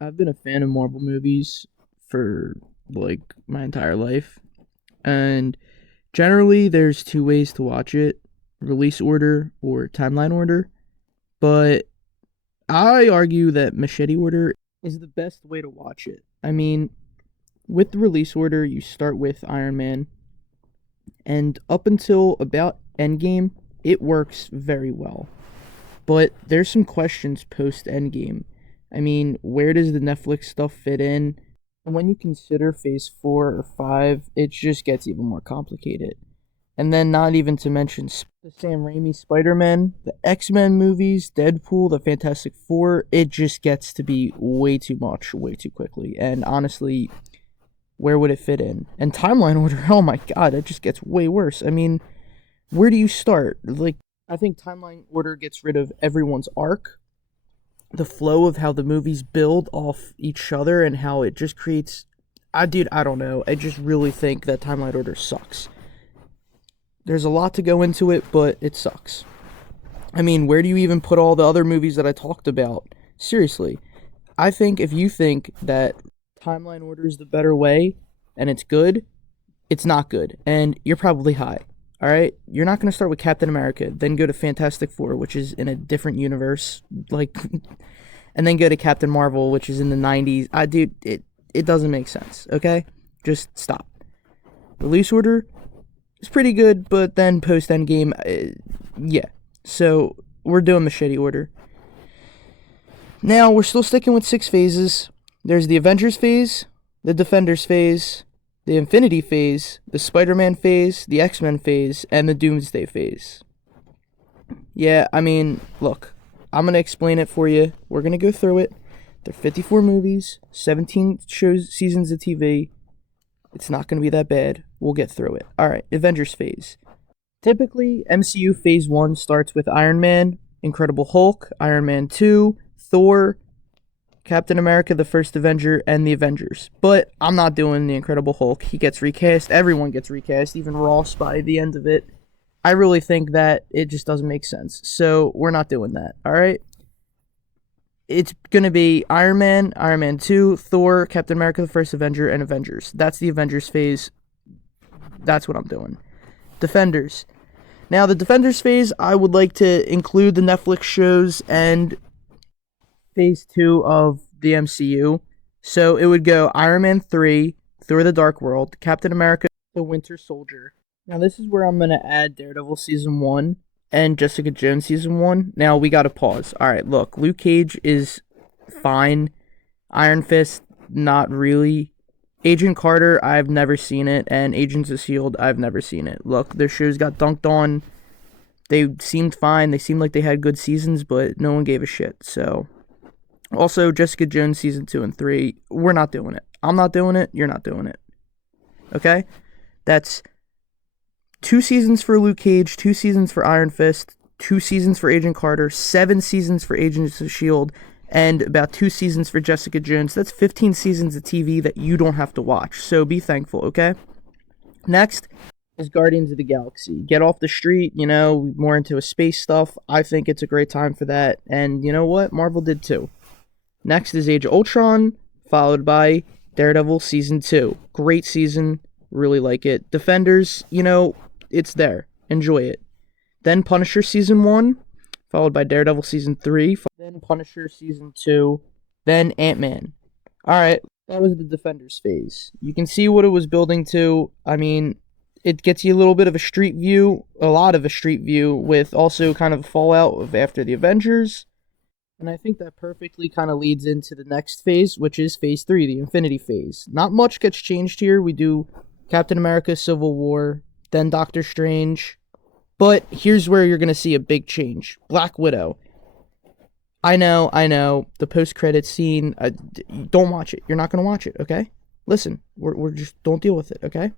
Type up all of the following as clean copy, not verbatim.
I've been a fan of Marvel movies for like my entire life. And generally there's two ways to watch it, release order or timeline order. But I argue that Machete order is the best way to watch it. I mean, with the release order, you start with Iron Man, and up until about Endgame, it works very well. But there's some questions post Endgame. I mean, where does the Netflix stuff fit in? And when you consider Phase 4 or 5, it just gets even more complicated. And then, not even to mention the Sam Raimi Spider Man, the X Men movies, Deadpool, the Fantastic Four, it just gets to be way too much, way too quickly. And honestly, where would it fit in? And timeline order, oh my god, it just gets way worse. I mean, where do you start? Like, I think timeline order gets rid of everyone's arc, the flow of how the movies build off each other, and how it just creates. I don't know. I just really think that timeline order sucks. There's a lot to go into it, but it sucks. I mean, where do you even put all the other movies that I talked about? Seriously. I think if you think that timeline order is the better way and it's good, it's not good. And you're probably high. All right? You're not going to start with Captain America, then go to Fantastic Four, which is in a different universe, like and then go to Captain Marvel, which is in the 90s. Dude, it doesn't make sense, okay? Just stop. Release order is pretty good, but then post Endgame, yeah. So we're doing Machete order. Now we're still sticking with 6 phases. There's the Avengers phase, the Defenders phase, the Infinity phase, the Spider-Man phase, the X-Men phase, and the Doomsday phase. Yeah, I mean, look, I'm gonna explain it for you. We're gonna go through it. They're 54 movies, 17 seasons of TV. It's not gonna be that bad. We'll get through it. All right, Avengers phase. Typically, MCU Phase 1 starts with Iron Man, Incredible Hulk, Iron Man 2, Thor, Captain America, the First Avenger, and the Avengers. But I'm not doing the Incredible Hulk. He gets recast. Everyone gets recast, even Ross by the end of it. I really think that it just doesn't make sense. So we're not doing that, all right? It's going to be Iron Man, Iron Man 2, Thor, Captain America, the First Avenger, and Avengers. That's the Avengers phase. That's what I'm doing. Defenders. Now, the Defenders phase, I would like to include the Netflix shows and phase 2 of the MCU. So it would go Iron Man 3, Thor the Dark World, Captain America, the Winter Soldier. Now, this is where I'm going to add Daredevil Season 1 and Jessica Jones Season 1. Now, we got to pause. All right, look, Luke Cage is fine. Iron Fist, not really. Agent Carter, I've never seen it. And Agents of S.H.I.E.L.D., I've never seen it. Look, their shows got dunked on. They seemed fine. They seemed like they had good seasons, but no one gave a shit. So, also, Jessica Jones Season 2 and 3, we're not doing it. I'm not doing it. You're not doing it. Okay? That's 2 seasons for Luke Cage, 2 seasons for Iron Fist, 2 seasons for Agent Carter, 7 seasons for Agents of S.H.I.E.L.D., and about 2 seasons for Jessica Jones. That's 15 seasons of TV that you don't have to watch, so be thankful, okay? Next is Guardians of the Galaxy. Get off the street, more into a space stuff. I think it's a great time for that, and you know what? Marvel did too. Next is Age of Ultron, followed by Daredevil Season 2. Great season, really like it. Defenders, it's there. Enjoy it. Then Punisher Season 1, followed by Daredevil Season 3, then Punisher Season 2, then Ant-Man. Alright, that was the Defenders phase. You can see what it was building to. I mean, it gets you a little bit of a street view, a lot of a street view, with also kind of a fallout of after the Avengers. And I think that perfectly kind of leads into the next phase, which is Phase 3, the Infinity phase. Not much gets changed here. We do Captain America, Civil War, then Doctor Strange. But here's where you're going to see a big change. Black Widow. I know. The post-credit scene. Don't watch it. You're not going to watch it, okay? Listen, we're just, don't deal with it, okay?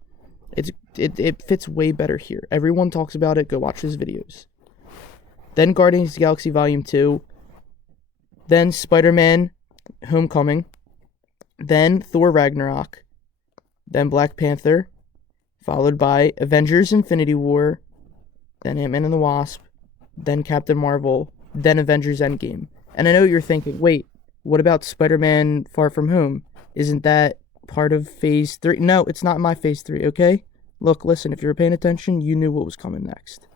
It fits way better here. Everyone talks about it. Go watch his videos. Then Guardians of the Galaxy Volume 2. Then Spider-Man Homecoming. Then Thor Ragnarok. Then Black Panther. Followed by Avengers Infinity War. Then Ant-Man and the Wasp, then Captain Marvel, then Avengers Endgame. And I know you're thinking, wait, What about Spider-Man Far From Home? Isn't that part of Phase 3? No, it's not my Phase 3, okay? Look, listen, if you were paying attention, you knew what was coming next.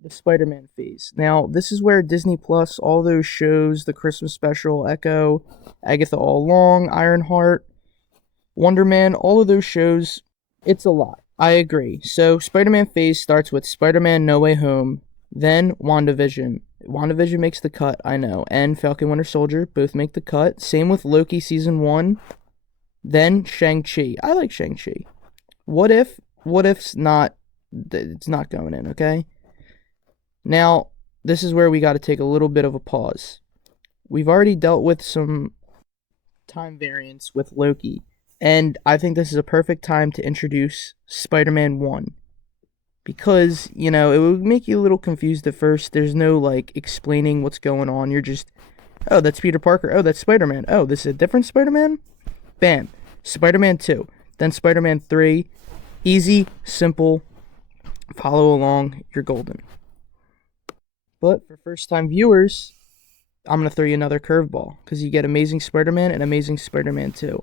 The Spider-Man phase. Now, this is where Disney Plus, all those shows, the Christmas special, Echo, Agatha All Along, Ironheart, Wonder Man, all of those shows, it's a lot. I agree. So, Spider-Man phase starts with Spider-Man No Way Home, then WandaVision. WandaVision makes the cut, I know, and Falcon Winter Soldier both make the cut. Same with Loki season 1, then Shang-Chi. I like Shang-Chi. What if? What if's not? It's not going in, okay? Now, this is where we got to take a little bit of a pause. We've already dealt with some time variance with Loki, and I think this is a perfect time to introduce Spider-Man 1. Because, it would make you a little confused at first. There's no, explaining what's going on. You're just, oh, that's Peter Parker. Oh, that's Spider-Man. Oh, this is a different Spider-Man? Bam. Spider-Man 2. Then Spider-Man 3. Easy, simple, follow along, you're golden. But for first-time viewers, I'm going to throw you another curveball, because you get Amazing Spider-Man and Amazing Spider-Man 2.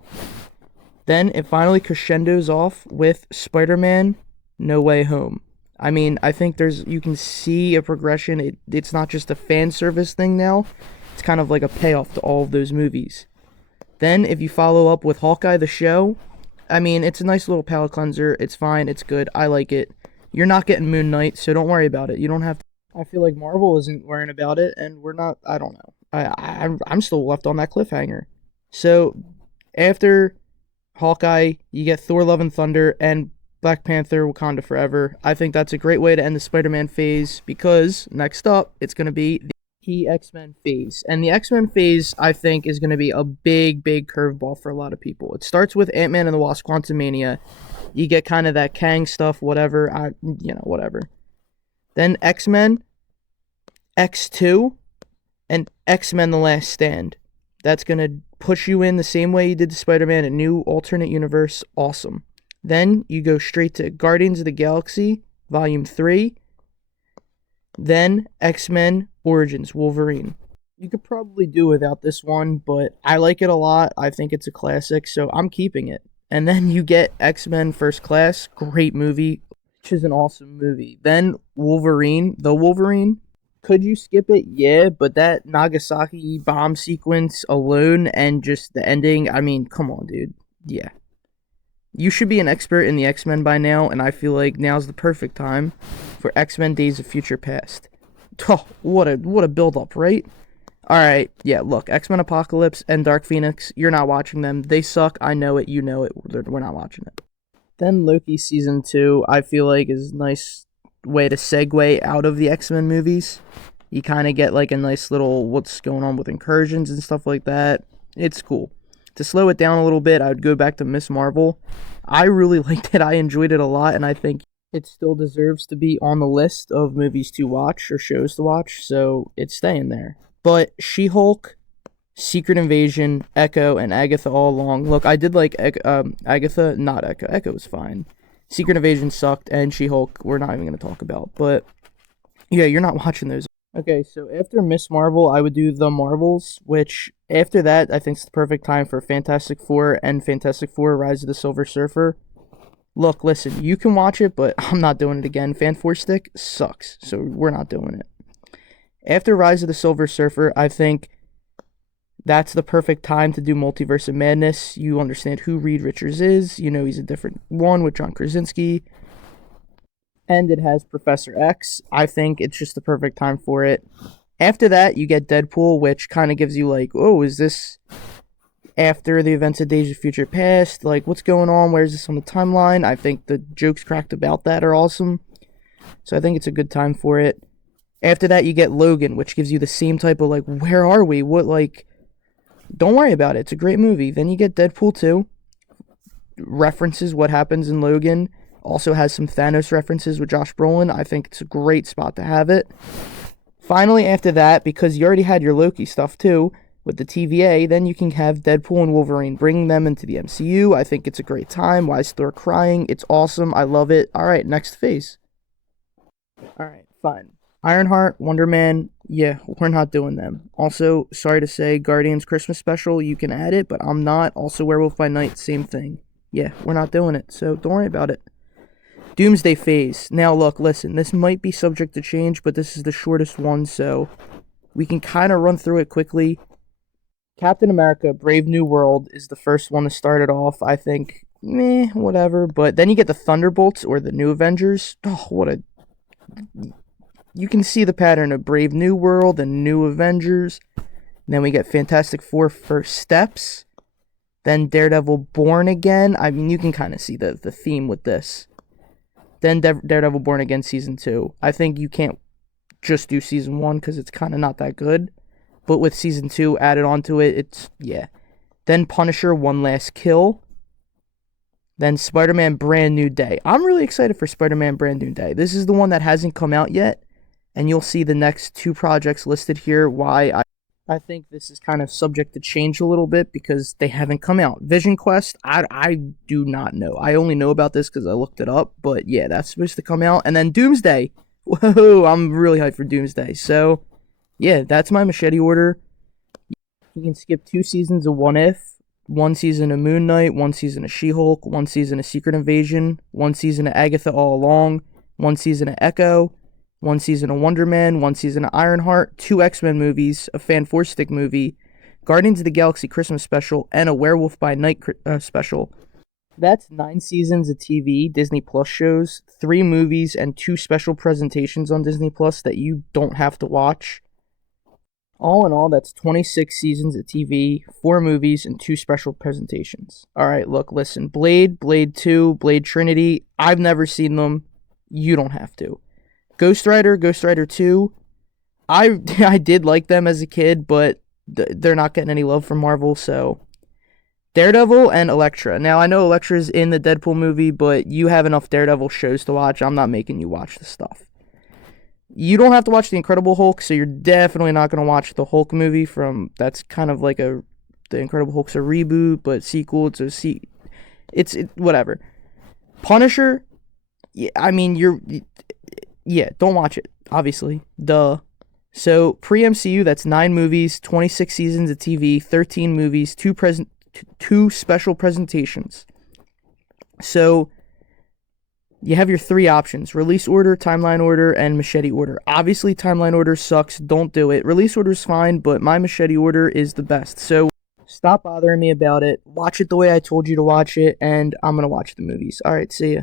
Then it finally crescendos off with Spider-Man No Way Home. I mean, I think you can see a progression. It's not just a fan service thing now. It's kind of like a payoff to all of those movies. Then, if you follow up with Hawkeye the show, I mean, it's a nice little palate cleanser. It's fine. It's good. I like it. You're not getting Moon Knight, so don't worry about it. You don't have to. I feel like Marvel isn't worrying about it, and we're not. I don't know. I'm still left on that cliffhanger. So, after Hawkeye, you get Thor: Love and Thunder and Black Panther: Wakanda Forever. I think that's a great way to end the Spider-Man phase, because next up, it's going to be the X-Men phase. And the X-Men phase, I think, is going to be a big, big curveball for a lot of people. It starts with Ant-Man and the Wasp: Quantumania. You get kind of that Kang stuff, whatever. Whatever. Then X-Men, X2, and X-Men: The Last Stand. That's going to push you in the same way you did to Spider-Man, a new alternate universe. Awesome. Then you go straight to Guardians of the Galaxy, Volume 3. Then X-Men Origins, Wolverine. You could probably do without this one, but I like it a lot. I think it's a classic, so I'm keeping it. And then you get X-Men First Class, great movie, which is an awesome movie. Then Wolverine, The Wolverine. Could you skip it? Yeah, but that Nagasaki bomb sequence alone and just the ending, I mean, come on, dude. Yeah. You should be an expert in the X-Men by now, and I feel like now's the perfect time for X-Men Days of Future Past. Oh, what a build-up, right? Alright, yeah, look, X-Men Apocalypse and Dark Phoenix, you're not watching them. They suck, I know it, you know it, we're not watching it. Then Loki Season 2, I feel like, is a nice way to segue out of the X-Men movies. You kind of get, a nice little what's going on with incursions and stuff like that. It's cool. To slow it down a little bit, I would go back to Miss Marvel. I really liked it. I enjoyed it a lot, and I think it still deserves to be on the list of movies to watch or shows to watch, so it's staying there. But She-Hulk, Secret Invasion, Echo, and Agatha All Along. Look, I did like Agatha, not Echo. Echo was fine. Secret Invasion sucked, and She-Hulk, we're not even going to talk about. But, yeah, you're not watching those. Okay, so after Miss Marvel, I would do The Marvels, which after that, I think it's the perfect time for Fantastic Four and Fantastic Four: Rise of the Silver Surfer. Look, listen, you can watch it, but I'm not doing it again. Fan Four Stick sucks, so we're not doing it. After Rise of the Silver Surfer, I think that's the perfect time to do Multiverse of Madness. You understand who Reed Richards is. You know he's a different one with John Krasinski. And it has Professor X. I think it's just the perfect time for it. After that, you get Deadpool, which kind of gives you oh, is this after the events of Days of Future Past? What's going on? Where's this on the timeline? I think the jokes cracked about that are awesome. So I think it's a good time for it. After that, you get Logan, which gives you the same type of, where are we? What, don't worry about it. It's a great movie. Then you get Deadpool 2. References what happens in Logan. Also has some Thanos references with Josh Brolin. I think it's a great spot to have it. Finally, after that, because you already had your Loki stuff too, with the TVA, then you can have Deadpool and Wolverine, bringing them into the MCU. I think it's a great time. Why is Thor crying? It's awesome. I love it. Alright, next phase. Alright, fine. Ironheart, Wonder Man, Yeah, we're not doing them. Also, sorry to say, Guardians Christmas special, you can add it, but I'm not. Also, Werewolf by Night, same thing. Yeah, we're not doing it, so don't worry about it. Doomsday Phase. Now, look, listen, this might be subject to change, but this is the shortest one, so we can kind of run through it quickly. Captain America Brave New World is the first one to start it off. I think, meh, whatever. But then you get the Thunderbolts or the New Avengers. Oh, what a. You can see the pattern of Brave New World and New Avengers. Then we get Fantastic Four First Steps. Then Daredevil Born Again. I mean, you can kind of see the theme with this. Then Daredevil Born Again Season 2. I think you can't just do Season 1 because it's kind of not that good. But with Season 2 added onto it, it's, yeah. Then Punisher One Last Kill. Then Spider-Man Brand New Day. I'm really excited for Spider-Man Brand New Day. This is the one that hasn't come out yet. And you'll see the next two projects listed here why I think this is kind of subject to change a little bit because they haven't come out. Vision Quest, I do not know. I only know about this because I looked it up. But yeah, that's supposed to come out. And then Doomsday. Whoa, I'm really hyped for Doomsday. So, yeah, that's my Machete order. You can skip 2 seasons of What If, 1 season of Moon Knight, 1 season of She-Hulk, 1 season of Secret Invasion, 1 season of Agatha All Along, 1 season of Echo, 1 season of Wonder Man, 1 season of Ironheart, 2 X-Men movies, a Fan 4-Stick movie, Guardians of the Galaxy Christmas special, and a Werewolf by Night special. That's 9 seasons of TV, Disney Plus shows, 3 movies, and 2 special presentations on Disney Plus that you don't have to watch. All in all, that's 26 seasons of TV, 4 movies, and 2 special presentations. Alright, look, listen. Blade, Blade 2, Blade Trinity. I've never seen them. You don't have to. Ghost Rider, Ghost Rider 2. I did like them as a kid, but they're not getting any love from Marvel, so... Daredevil and Elektra. Now, I know Elektra's in the Deadpool movie, but you have enough Daredevil shows to watch. I'm not making you watch the stuff. You don't have to watch The Incredible Hulk, so you're definitely not going to watch the Hulk movie that's kind of like The Incredible Hulk's a reboot, but sequel, it's whatever. Punisher, yeah, I mean, don't watch it, obviously, duh. So, pre-MCU, that's 9 movies, 26 seasons of TV, 13 movies, 2 special presentations. So, you have your 3 options: release order, timeline order, and Machete order. Obviously, timeline order sucks. Don't do it. Release order is fine, but my Machete order is the best. So stop bothering me about it. Watch it the way I told you to watch it, and I'm going to watch the movies. All right, see ya.